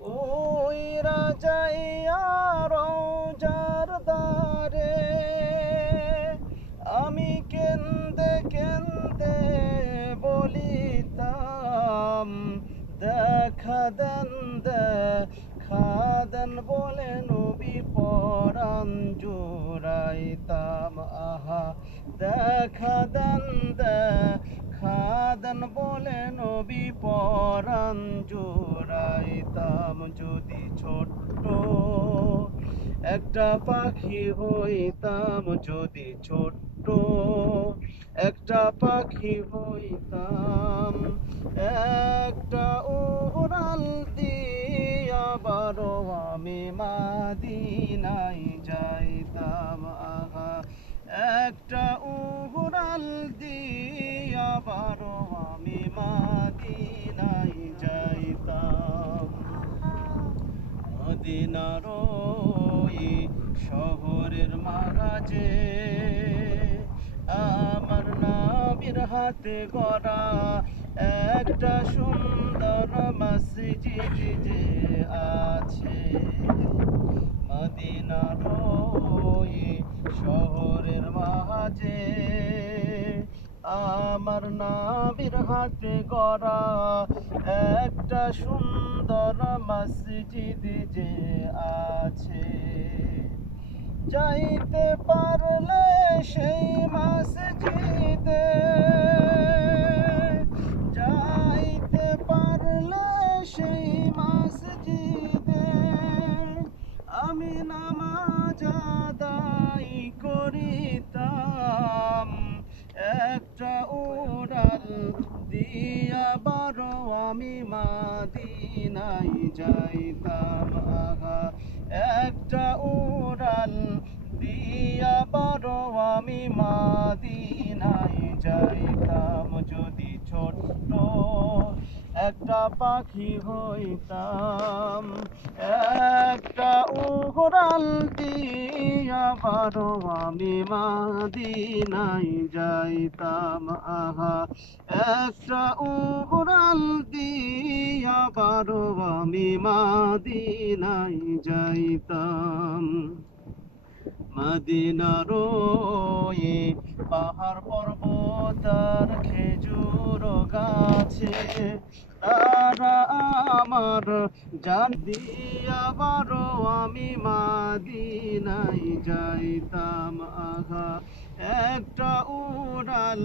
ওইরা যাইয়া রওজার দ্বারে আমি কেন্দে কেন্দে বলিতাম দেখা দেন দেখা দেন বলে নবী পরাণ জোড়াইতাম আহা দেখা দেন দেখা দেন বলে নবী পরাণ জোড়াইতাম যদি ছোট্ট একটা পাখি হইতাম যদি ছোট্ট একটা পাখি হইতাম একটা উড়াল দিয়া বারো আমি মাদিনায় যাইতাম আহা একটা উড়াল দিয়া বারো আমি মাদিনায় যাইতাম মদিনার ওই শহরের মাঝে আমার নবীর হাতে গড়া একটা সুন্দর মসজিদ যে আছে মদিনার ওই শহরের মাঝে আমার নবীর হাতে গড়া একটা সুন্দর মসজিদ যে আছে যাইতে পারলে সেই মসজিদে যাইতে পারলে সেই মসজিদে আমি নামাজ আদায় করিতাম একটা উড়াল দিয়া বারো আমি মাদিনায় যাইতাম আহা একটা উড়াল দিয়া বারো আমি মাদিনায় যাইতাম যদি ছোট্ট একটা পাখি হইতাম একটা উড়াল দিয়া বারো আমি মাদিনায় যাইতাম আহা একটা উড়াল দিয়া বারো আমি মাদিনায় যাইতাম মদিনার ওই পাহাড় পর্বত আর খেজুর গাছে তারা আমার জান দিয়া বারো আমি মাদিনায় যাইতাম আহা একটা উড়াল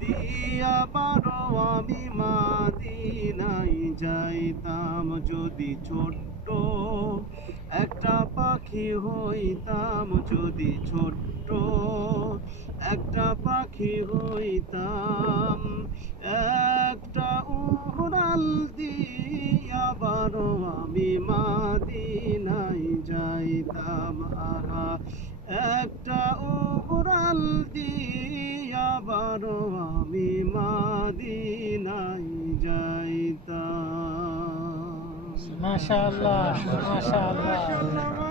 দিয়া বারো আমি মাদিনায় যাইতাম যদি ছোট্ট একটা পাখি হইতাম যদি ছোট্ট একটা পাখি হইতাম একটা উড়াল দিয়া বারো আমি মাদিনায় যাইতাম আহা একটা উড়াল দিয়া বারো আমি মাদিনায় যাইতাম মাশাআল্লাহ মাশাআল্লাহ।